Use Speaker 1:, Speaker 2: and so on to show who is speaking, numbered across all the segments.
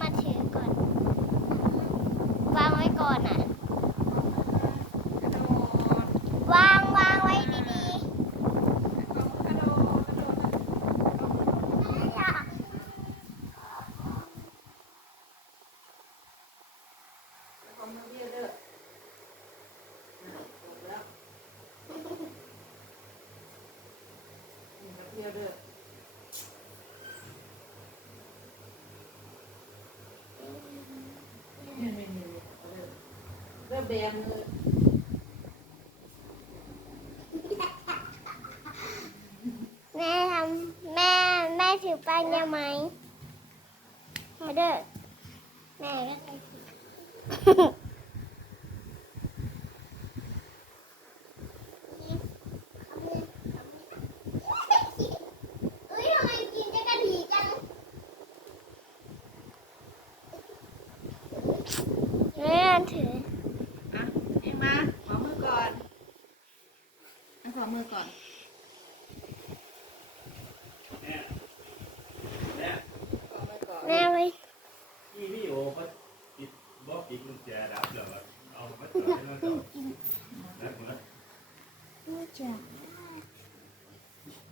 Speaker 1: มาถือก่อน วางไว้ก่อนอะ วางวางไว้ดีๆ
Speaker 2: แบนเลย
Speaker 1: แม่ทำแม่แม่ถือปันยังไหมมาเด้อแม่ก็ไปถือเอ้ยทำไมกินจะกระดีจังแม่ถือ
Speaker 2: อะเอ็งมาขอมือก่อนอะ ขอมือก่อน
Speaker 3: แม่แม่
Speaker 2: ขอมือก่อนแม่
Speaker 1: ไว้
Speaker 3: ที่พี่โอเขาติดบอกปิดกุญแจดับเดี๋ยวเอามาต่อให้เราต่อแล้วเหมือนแม
Speaker 4: ่จ๋า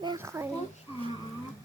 Speaker 1: แม่ขอได้
Speaker 4: ค่ะ